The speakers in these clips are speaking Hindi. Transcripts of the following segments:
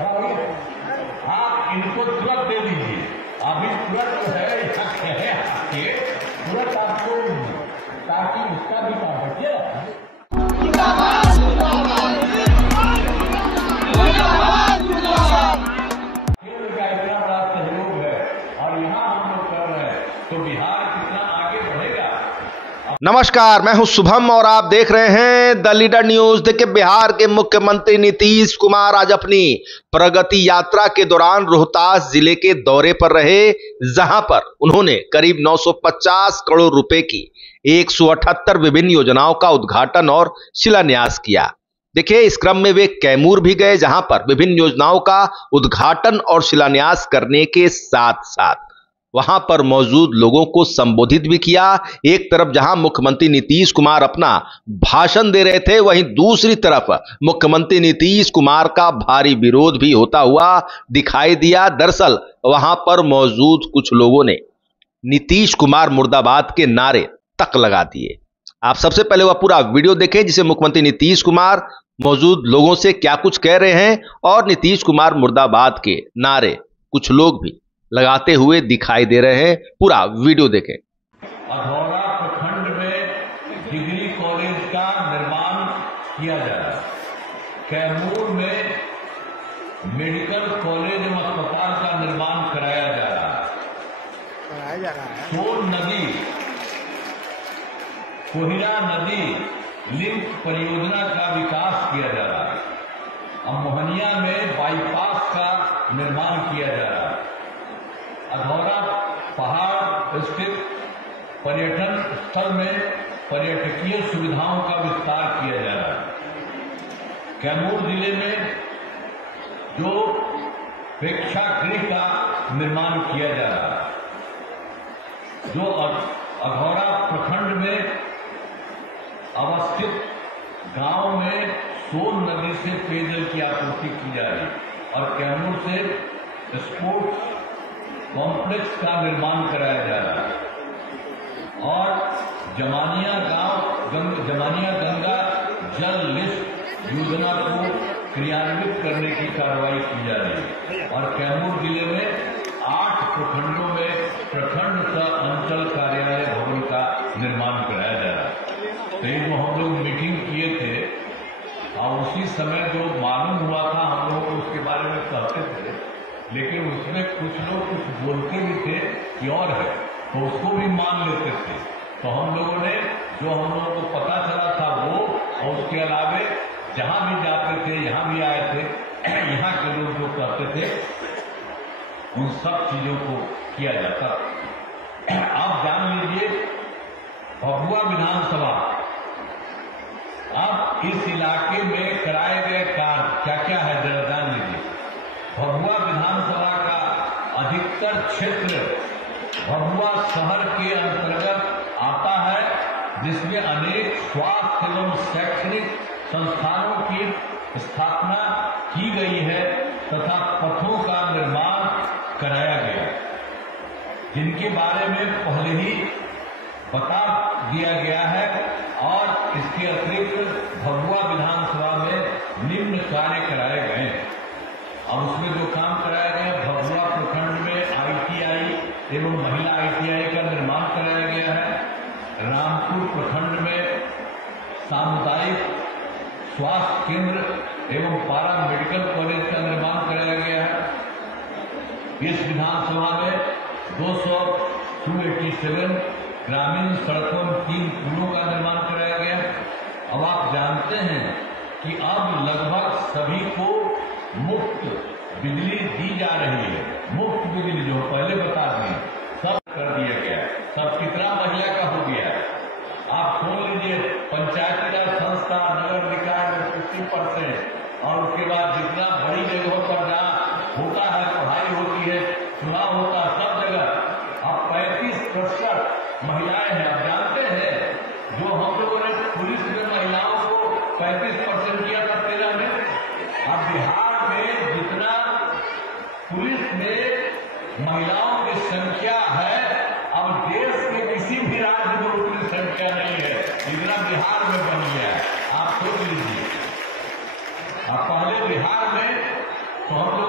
आप इनको तुरंत दे दीजिए, अभी तुरंत जो है आके तुरंत आपको, ताकि उसका भी काम बचे। इतना बड़ा सहयोग है और यहाँ हम लोग कर रहे हैं, तो बिहार कितना आगे बढ़ेगा। नमस्कार, मैं हूं शुभम और आप देख रहे हैं द लीडर न्यूज। देखिए, बिहार के मुख्यमंत्री नीतीश कुमार आज अपनी प्रगति यात्रा के दौरान रोहतास जिले के दौरे पर रहे, जहां पर उन्होंने करीब 950 करोड़ रुपए की 178 विभिन्न योजनाओं का उद्घाटन और शिलान्यास किया। देखिए, इस क्रम में वे कैमूर भी गए, जहां पर विभिन्न योजनाओं का उद्घाटन और शिलान्यास करने के साथ साथ वहां पर मौजूद लोगों को संबोधित भी किया। एक तरफ जहां मुख्यमंत्री नीतीश कुमार अपना भाषण दे रहे थे, वहीं दूसरी तरफ मुख्यमंत्री नीतीश कुमार का भारी विरोध भी होता हुआ दिखाई दिया। दरअसल वहां पर मौजूद कुछ लोगों ने नीतीश कुमार मुर्दाबाद के नारे तक लगा दिए। आप सबसे पहले वह पूरा वीडियो देखें, जिसे मुख्यमंत्री नीतीश कुमार मौजूद लोगों से क्या कुछ कह रहे हैं और नीतीश कुमार मुर्दाबाद के नारे कुछ लोग भी लगाते हुए दिखाई दे रहे हैं। पूरा वीडियो देखें। अधौरा प्रखंड में डिग्री कॉलेज का निर्माण किया जा रहा है, कैमूर में मेडिकल कॉलेज एवं अस्पताल का निर्माण कराया जा रहा है, सोन नदी कोहिरा नदी लिंक परियोजना का विकास किया जा रहा है, अब मोहनिया में बाईपास का निर्माण किया जा रहा है, अधौरा पहाड़ स्थित पर्यटन स्थल में पर्यटकीय सुविधाओं का विस्तार किया जा रहा है, कैमूर जिले में जो प्रेक्षागृह का निर्माण किया जा रहा है, जो अधौरा प्रखंड में अवस्थित गांव में सोन नदी से पेयजल की आपूर्ति की जा रही है और कैमूर से स्पोर्ट्स कॉम्प्लेक्स का निर्माण कराया जा रहा है और जमानिया गंगा जल लिफ्ट योजना को क्रियान्वित करने की कार्रवाई की जा रही है और कैमूर जिले में 8 प्रखंडों में प्रखंड सह अंचल कार्यालय भवन का निर्माण कराया जा रहा है। तो ये जो हम लोग मीटिंग किए थे और उसी समय जो मालूम हुआ था, हम लोग उसके बारे में कहते थे, लेकिन उसमें कुछ लोग कुछ बोलते भी थे कि और है, तो उसको भी मान लेते थे। तो हम लोगों ने जो हम लोगों को पता चला था वो, और उसके अलावे जहां भी जाते थे, यहाँ भी आए थे, यहाँ के लोग जो कहते थे, उन सब चीजों को किया जाता। आप जान लीजिए, भभुआ विधानसभा, अब इस इलाके में कराए गए कार्य क्या क्या है जरा जान लीजिए। भभुआ विधानसभा का अधिकतर क्षेत्र भभुआ शहर के अंतर्गत आता है, जिसमें अनेक स्वास्थ्य एवं शैक्षणिक संस्थानों की स्थापना की गई है तथा पथों का निर्माण कराया गया, जिनके बारे में पहले ही बता दिया गया है। और इसके अतिरिक्त भभुआ विधानसभा में निम्न कार्य कराए गए हैं। और उसमें जो काम कराया गया, भभुआ प्रखंड में ITI एवं महिला ITI का निर्माण कराया गया है, रामपुर प्रखंड में सामुदायिक स्वास्थ्य केंद्र एवं पारा मेडिकल कॉलेज का निर्माण कराया गया है। इस विधानसभा में 287 ग्रामीण सड़कों में 3 पुलों का निर्माण कराया गया। अब आप जानते हैं कि अब लगभग सभी को मुफ्त बिजली दी जा रही है। मुफ्त बिजली जो पहले बता दी, सब कर दिया गया है। सब कितना महिला का हो गया, आप सुन लीजिए। पंचायती राज संस्था, नगर निकाय में 50%, और उसके बाद जितना बड़ी जगहों पर जहाँ होता है, पढ़ाई होती है, चुनाव होता है, सब जगह अब 35% महिलाएं हैं। आप जानते हैं, जो हम लोगों ने पुलिस में महिलाओं को 35% किया था 13 में, अब बिहार में जितना पुलिस में महिलाओं की संख्या है, अब देश के किसी भी राज्य में उतनी संख्या नहीं है जितना बिहार में बन गया है। आप सोच लीजिए, अब पहले बिहार में तो हम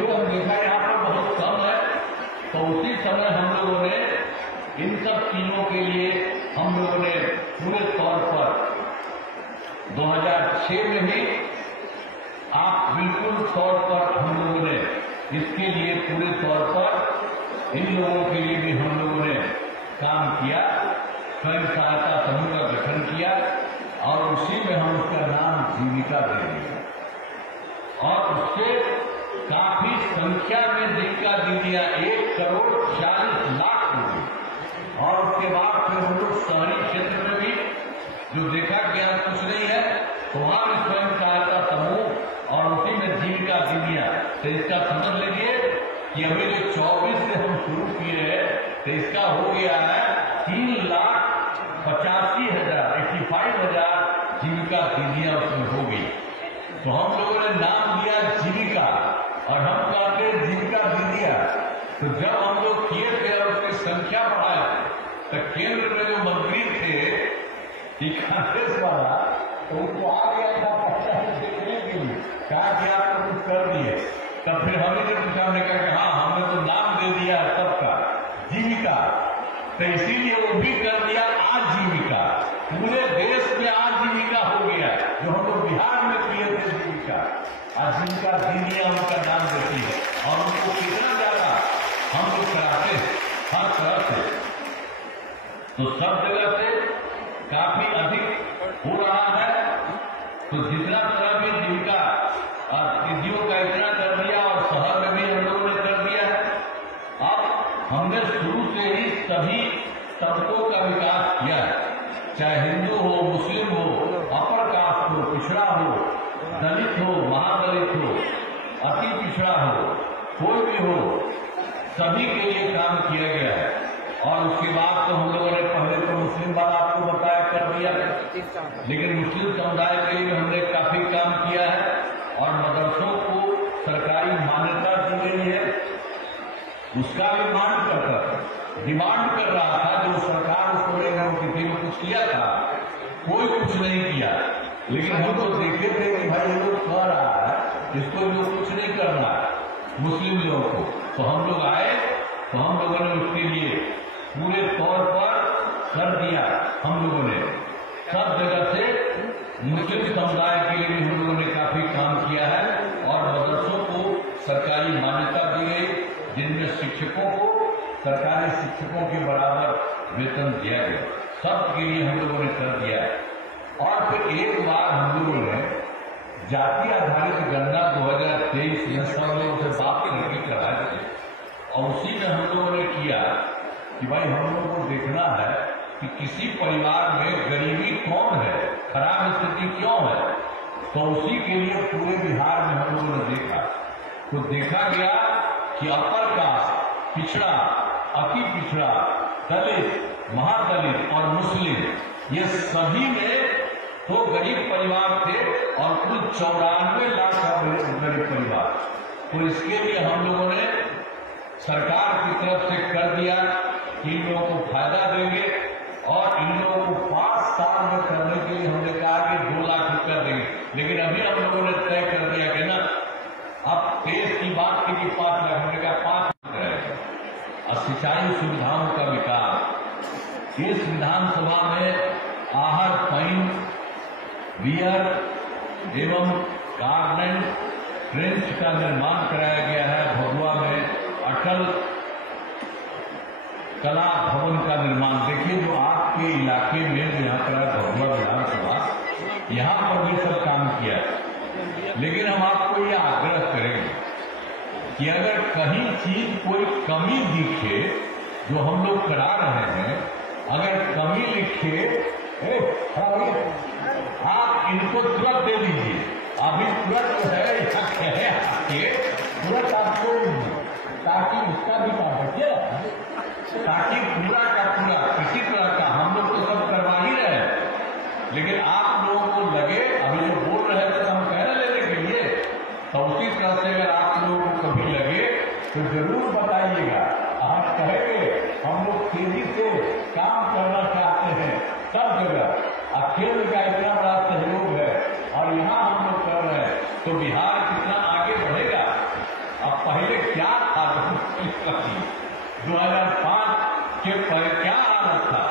रेशियो हम देखा यहाँ पर बहुत कम है, तो उसी समय हम लोगों ने इन सब चीजों के लिए हम लोगों ने पूरे तौर पर 2006 में ही आप बिल्कुल तौर पर हम लोगों ने इसके लिए पूरे तौर पर इन लोगों के लिए भी हम लोगों ने काम किया, स्वयं सहायता समूह का गठन किया और उसी में हम उसका नाम जीविका दे दिया और उससे काफी संख्या में जीविका दीदियां 1,40,00,000 हो गई। और उसके बाद फिर हम लोग शहरी क्षेत्र में भी जो देखा गया कुछ नहीं है तो वहां भी स्वयं सहायता समूह और उसी में जीविका दीदियां, तो इसका समझ लीजिए कि अभी जो 24 से हम शुरू किए हैं तो इसका हो गया है 3,85,000 जीविका दीदियां उसमें हो गई। तो हम लोगों ने नाम दिया जीविका और हम कहते हैं जीविका दीदियां। तो जब हम लोग किए थे और उसकी संख्या बढ़ाए तो केंद्र में जो मंत्री थे कांग्रेस वाला तो उनको आ गया था पता देखने के लिए, कहा कि आप कुछ कर दिए। तब फिर हमने जब पूछा, हमने कहा कि हाँ हमने तो नाम दे दिया सबका जीविका, तो इसीलिए वो भी कर दिया आजीविका। पूरे देश में आजीविका हो गया, जो हम लोग बिहार में किए थे जीविका, आजीविका दीदियां उनका नाम देती है और उनको कितना ज्यादा हम लोग कराते हैं हर तरह से। तो सब जगह से काफी अधिक हो रहा है। तो जितना तरह भी जीविका दीदियों का इतना कर दिया और शहर में भी हम लोगों ने कर दिया है। अब हमने शुरू से ही सभी तबकों का विकास किया है, चाहे हिंदू हो, मुस्लिम हो, अपर कास्ट हो, पिछड़ा हो, दलित हो, महादलित हो, अति पिछड़ा हो, कोई भी हो, सभी के लिए काम किया गया है। और उसके बाद तो हम लोगों ने पहले तो मुस्लिम वाला आपको बताया कर दिया, लेकिन मुस्लिम समुदाय के लिए हमने काफी काम किया है और मदरसों को सरकारी मान्यता दी गई है। उसका भी मांग करता डिमांड कर रहा था, जो सरकार उसको किसी ने कुछ किया था, कोई कुछ नहीं किया। लेकिन हम तो देखे थे कि भाई ये लोग कह रहा है, इसको जो कुछ नहीं करना मुस्लिम लोगों को, तो हम लोग आए तो हम लोगों ने उसके लिए पूरे तौर पर कर दिया। हम लोगों ने सब जगह से मुस्लिम समुदाय के लिए भी हम लोगों ने काफी काम किया है और मदरसों को सरकारी मान्यता दी गई, जिनमें शिक्षकों को सरकारी शिक्षकों के बराबर वेतन दिया गया। सब के लिए हम लोगों ने कर दिया है। और फिर एक बार हम लोगों ने जाति आधारित गणना 2023 में सब लोगों से बात करके कराए थे और उसी में हम लोगों ने किया कि भाई हम लोगों को देखना है कि किसी परिवार में गरीबी कौन है, खराब स्थिति क्यों है। तो उसी के लिए पूरे बिहार में हम लोगों ने देखा, तो देखा गया कि अपर कास्ट, पिछड़ा, अति पिछड़ा, दलित, महादलित और मुस्लिम, ये सभी में तो गरीब परिवार थे और कुल 94 लाख गरीब परिवार। तो इसके लिए हम लोगों ने सरकार की तरफ से कर दिया कि इन लोगों को फायदा देंगे और इन लोगों को 5 साल में करने के लिए हमने कहा कि 2 लाख रुपया देंगे। लेकिन अभी हम लोगों ने तय कर दिया कि ना, अब देश की बात की 5 लाख, हमने कहा 5 लाख रहेगा। और सिंचाई सुविधाओं का विकास, इस विधानसभा में आहर पाइन, बियर एवं गार्डन ट्रेंच का निर्माण कराया गया है। भगवा में अटल कला भवन का निर्माण, देखिए जो आपके इलाके में जो यहाँ पर भगवा विधानसभा, यहाँ पर भी सब काम किया है। लेकिन हम आपको ये आग्रह करेंगे कि अगर कहीं चीज कोई कमी दिखे जो हम लोग करा रहे हैं, अगर कमी लिखे आप इनको तुरंत दे दीजिए। अभी तुरंत जो है यहाँ कहे आपके तुरंत आपको, ताकि उसका भी काम बचे, ताकि पूरा का पूरा किसी तरह का हम लोग तो सब करवा ही रहे हैं, लेकिन आप लोगों को लगे अभी जो बोल रहे थे हम कह रहे लेने के लिए, तो उसी तरह से अगर आप लोगों को कभी लगे तो जरूर बताइएगा। आप कहेंगे हम लोग तेजी से काम करना चाहते हैं सब जगह, केंद्र का इतना बड़ा सहयोग है और यहाँ हम लोग कर रहे हैं, तो बिहार कितना आगे बढ़ेगा। अब पहले क्या था 2005 के पहले क्या हालत था?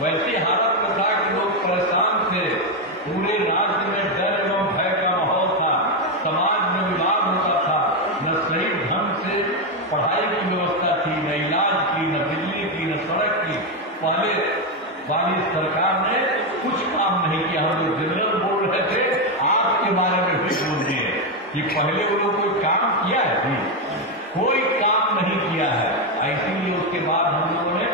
वैसी हालत में था कि लोग परेशान थे, पूरे राज्य में डर एवं भय का माहौल था, समाज में विवाद होता था, न सही ढंग से पढ़ाई की व्यवस्था थी, न इलाज की, न बिजली की, न सड़क की। पहले वाली सरकार ने कुछ काम नहीं किया। हम लोग जनरल बोल रहे थे, आपके बारे में भी बोल दिए कि पहले वो लोग कोई काम किया है भी? कोई काम नहीं किया है। इसीलिए उसके बाद हम लोगों ने,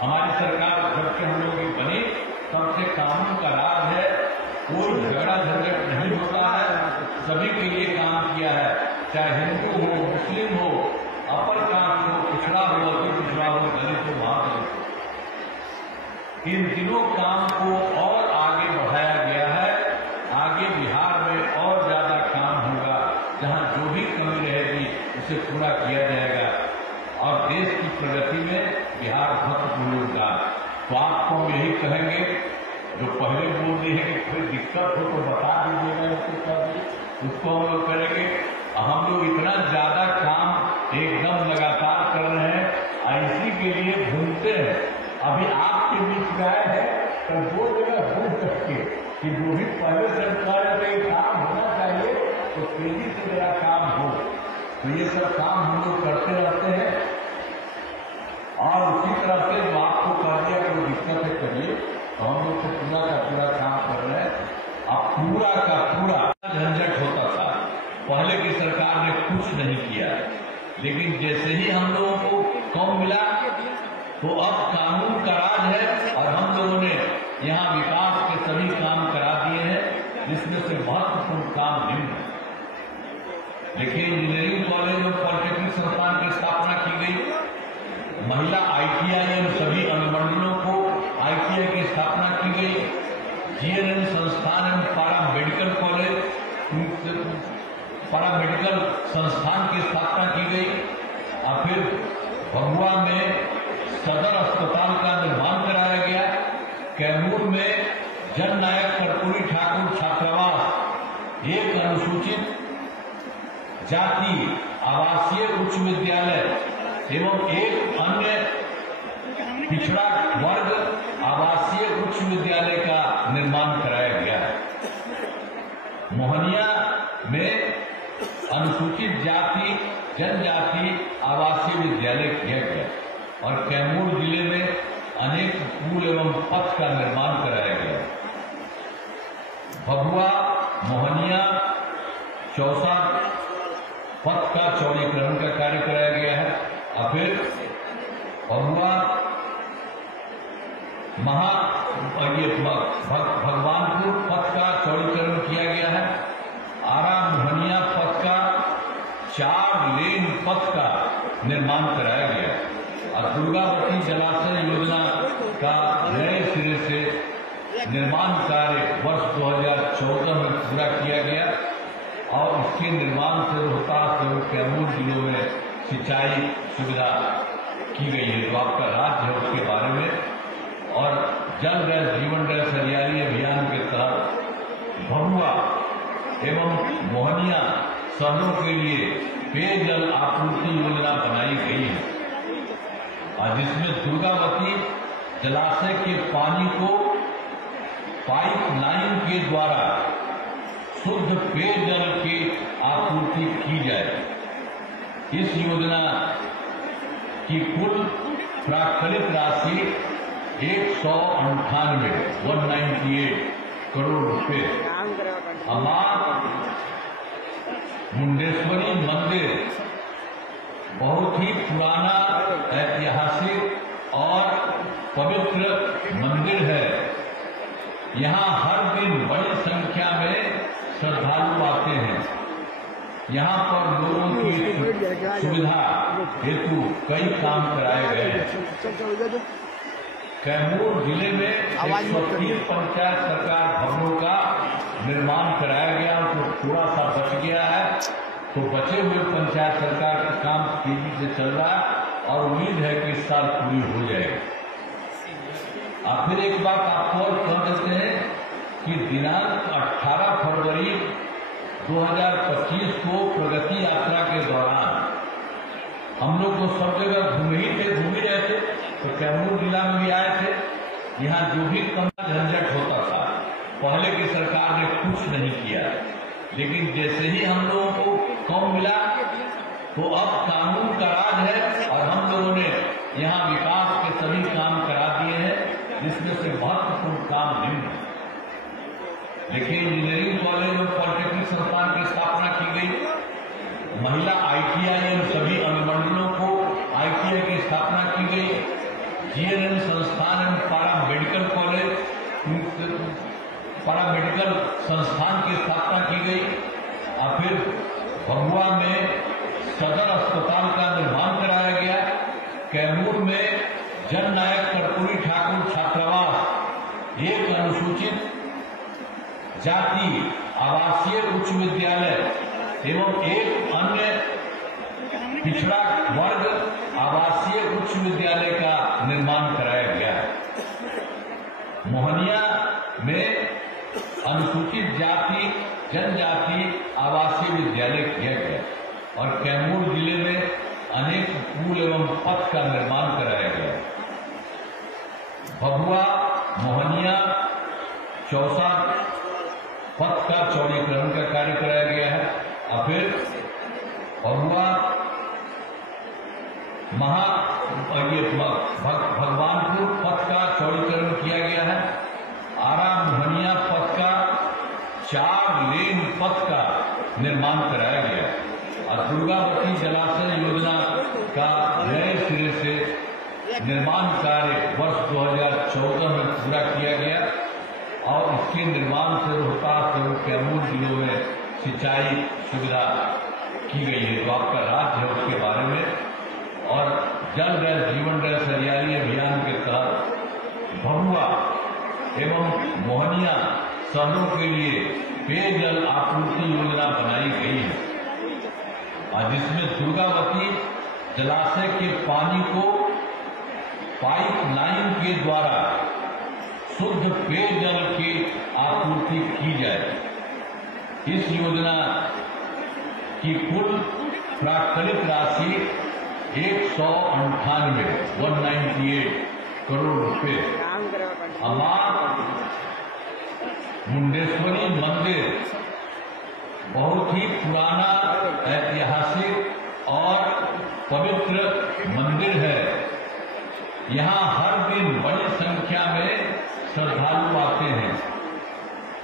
हमारी सरकार जब से हम लोगों की बनी तब से कानून का राज है, कोई झगड़ा झंझट नहीं होता है, सभी के लिए काम किया है, चाहे हिंदू हो, मुस्लिम हो, अपर कास्ट हो, पिछड़ा हो, अति पिछड़ा हो, दलित हो, महादलित हो। इन तीनों काम को और आगे बढ़ाया गया है। आगे बिहार में और ज्यादा काम होगा, जहां जो भी कमी रहेगी उसे पूरा किया जाएगा और देश की प्रगति में बिहार महत्वपूर्ण योगदान। तो आपको हम यही कहेंगे, जो पहले बोल रही है कि कोई दिक्कत हो तो बता दीजिएगा, उसको हम लोग करेंगे। हम लोग इतना ज्यादा काम एकदम लगातार कर रहे हैं, इसी के लिए घूमते हैं। अभी आपके बीच में आए हैं तो दो जगह घूम सकते कि जो भी पहले सरकार में काम होना चाहिए तो तेजी से मेरा काम हो। तो ये सब काम हम लोग करते रहते हैं और उसी तरह से जो आपको कर दिया कोई दिक्कत है करिए, तो हम लोग तो पूरा का पूरा काम कर रहे हैं। अब पूरा का पूरा झंझट होता था, पहले की सरकार ने कुछ नहीं किया, लेकिन जैसे ही हम लोगों को कम मिला तो अब कानून का राज है और हम लोगों ने यहाँ विकास के सभी काम करा दिए हैं, जिसमें से महत्वपूर्ण काम निम्न है। देखिए, इंजीनियरिंग कॉलेज और पॉलिटेक्निक संस्थान की स्थापना की गई, महिला ITI और सभी अनुमंडलों को ITI की स्थापना की गई, GNM संस्थान एवं पारा मेडिकल कॉलेज, पारा मेडिकल संस्थान की स्थापना की गई और फिर भभुआ में सदर अस्पताल का निर्माण कराया गया। कैमूर में जननायक कर्पूरी ठाकुर छात्रावास, एक अनुसूचित जाति आवासीय उच्च विद्यालय एवं एक अन्य पिछड़ा वर्ग आवासीय उच्च विद्यालय का निर्माण कराया गया है। मोहनिया में अनुसूचित जाति जनजाति आवासीय विद्यालय किया गया और कैमूर जिले में अनेक पुल एवं पथ का निर्माण कराया गया। भभुआ मोहनिया चौसा पथ का चौड़ीकरण का कार्य कराया गया है और फिर भभुआ भगवानपुर पथ का चौड़ीकरण किया गया है। आरा मोहनिया पथ का 4 लेन पथ का निर्माण कराया गया और दुर्गावती जलाशय योजना का नए सिरे से निर्माण कार्य वर्ष 2014 में पूरा किया गया और इसके निर्माण से रोहतास एवं कैमूर जिलों में सिंचाई सुविधा की गई है, जो आपका राज्य है उसके बारे में। और जल गैस जीवन गैस हरियाली अभियान के तहत भभुआ एवं मोहनिया शहरों के लिए पेयजल आपूर्ति योजना बनाई गई है और जिसमें दुर्गावती जलाशय के पानी को पाइपलाइन के द्वारा शुद्ध पेयजल की आपूर्ति की जाए। इस योजना की कुल प्राकृतिक राशि 198 करोड़ रुपए। हमारा मुंडेश्वरी मंदिर बहुत ही पुराना ऐतिहासिक और पवित्र मंदिर है। यहाँ हर दिन बड़ी संख्या में श्रद्धालु आते हैं। यहाँ पर लोगों की सुविधा हेतु कई काम कराए गए हैं। कैमूर जिले में 130 पंचायत सरकार भवनों का निर्माण कराया गया, तो थोड़ा सा बच गया है, तो बचे हुए पंचायत सरकार का काम तेजी से चल रहा है और उम्मीद है कि इस साल पूरी हो जाएगी। और फिर एक बात आपको और कह देते हैं कि दिनांक 18 फरवरी 2025 को प्रगति यात्रा के दौरान हम लोग तो सब जगह घूम ही रहे थे। तो कैमूर जिला में भी आए थे। यहाँ जो भी कम झंझट होता था, पहले की सरकार ने कुछ नहीं किया, लेकिन जैसे ही हम लोगों को कम मिला तो अब कानून का राज है और हम लोगों ने यहाँ विकास के सभी काम करा दिए हैं, जिसमें से महत्वपूर्ण काम निम्न है। देखिए, इंजीनियरिंग कॉलेज और पॉलिटेक्निक संस्थान की स्थापना की गई, महिला ITI एवं सभी अनुमंडलों को ITI की स्थापना की गई, GNM संस्थान एवं पैरामेडिकल कॉलेज, पैरामेडिकल संस्थान की स्थापना की गई और फिर भभुआ में सदर अस्पताल का निर्माण कराया गया। कैमूर में जननायक कर्पूरी ठाकुर छात्रावास, एक अनुसूचित जाति आवासीय उच्च विद्यालय एवं एक अन्य पिछड़ा वर्ग आवासीय उच्च विद्यालय का निर्माण कराया गया। मोहनिया में अनुसूचित जाति जनजाति आवासीय विद्यालय किया गया और कैमूर जिले में अनेक पुल एवं पथ का निर्माण कराया गया। भभुआ मोहनिया चौसा पथ का चौड़ीकरण का कार्य कराया गया है और फिर भभुआ भगवानपुर पथ का चौड़ीकरण किया गया है। आरा मोहनिया पथ का 4 लेन पथ का निर्माण कराया गया और दुर्गावती जलाशय योजना का नए सिरे से निर्माण कार्य वर्ष 2014 में पूरा किया गया और इसके निर्माण से रोहतास एवं कैमूर जिलों में सिंचाई सुविधा की गई है। जो आपका राज्य है उसके बारे में और जल रह जीवन रह हरियाली अभियान के तहत भभुआ एवं मोहनिया शहरों के लिए पेयजल आपूर्ति योजना बनाई गई है और जिसमें दुर्गावती जलाशय के पानी को पाइप लाइन के द्वारा शुद्ध पेयजल की आपूर्ति की जाए। इस योजना की कुल प्राकृतिक राशि 198 करोड़ रुपए। मुंडेश्वरी मंदिर बहुत ही पुराना ऐतिहासिक और पवित्र मंदिर है। यहाँ हर दिन बड़ी संख्या में श्रद्धालु आते हैं।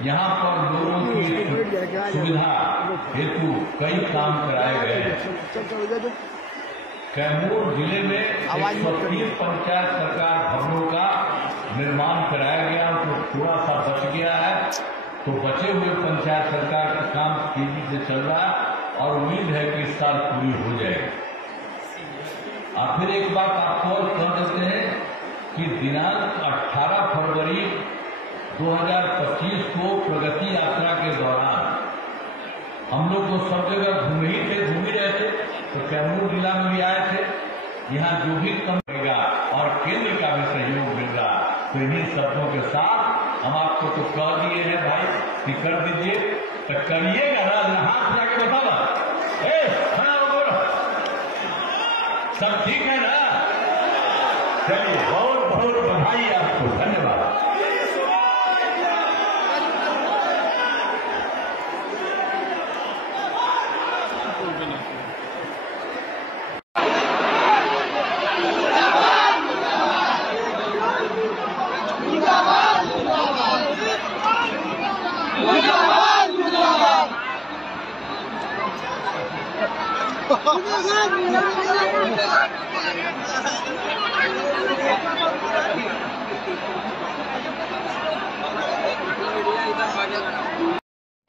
यहाँ पर लोगों की सुविधा हेतु कई काम कराए गए हैं। कैमूर जिले में 130 पंचायत सरकार भवनों का निर्माण कराया गया, तो थोड़ा सा बच गया है, तो बचे हुए पंचायत सरकार का काम तेजी से चल रहा है और उम्मीद है कि इस साल पूरी हो जाएगी। और फिर एक बात आपको और कह देते हैं कि दिनांक 18 फरवरी 2025 को प्रगति यात्रा के दौरान हम लोग तो सब जगह घूम ही रहे थे। तो कैमूर जिला में भी आए थे। यहाँ जो भी कम मिलेगा और केंद्र का भी सहयोग मिल रहा, तो इन्हीं शब्दों के साथ हम आपको तो कह दिए हैं भाई कि कर दीजिए, तो करिएगा ना। हाथ जाके बताओ, सब ठीक है ना? चलिए, बहुत बहुत बधाई आपको, धन्यवाद।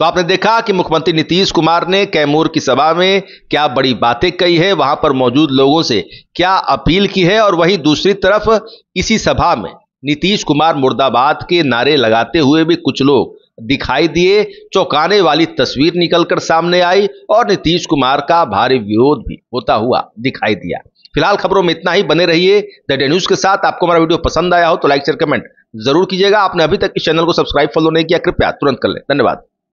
तो आपने देखा कि मुख्यमंत्री नीतीश कुमार ने कैमूर की सभा में क्या बड़ी बातें कही है, वहां पर मौजूद लोगों से क्या अपील की है, और वहीं दूसरी तरफ इसी सभा में नीतीश कुमार मुर्दाबाद के नारे लगाते हुए भी कुछ लोग दिखाई दिए। चौंकाने वाली तस्वीर निकलकर सामने आई और नीतीश कुमार का भारी विरोध भी होता हुआ दिखाई दिया। फिलहाल खबरों में इतना ही। बने रहिए द डे न्यूज के साथ। आपको हमारा वीडियो पसंद आया हो तो लाइक शेयर कमेंट जरूर कीजिएगा। आपने अभी तक इस चैनल को सब्सक्राइब फॉलो नहीं किया, कृपया तुरंत कर लें। धन्यवाद।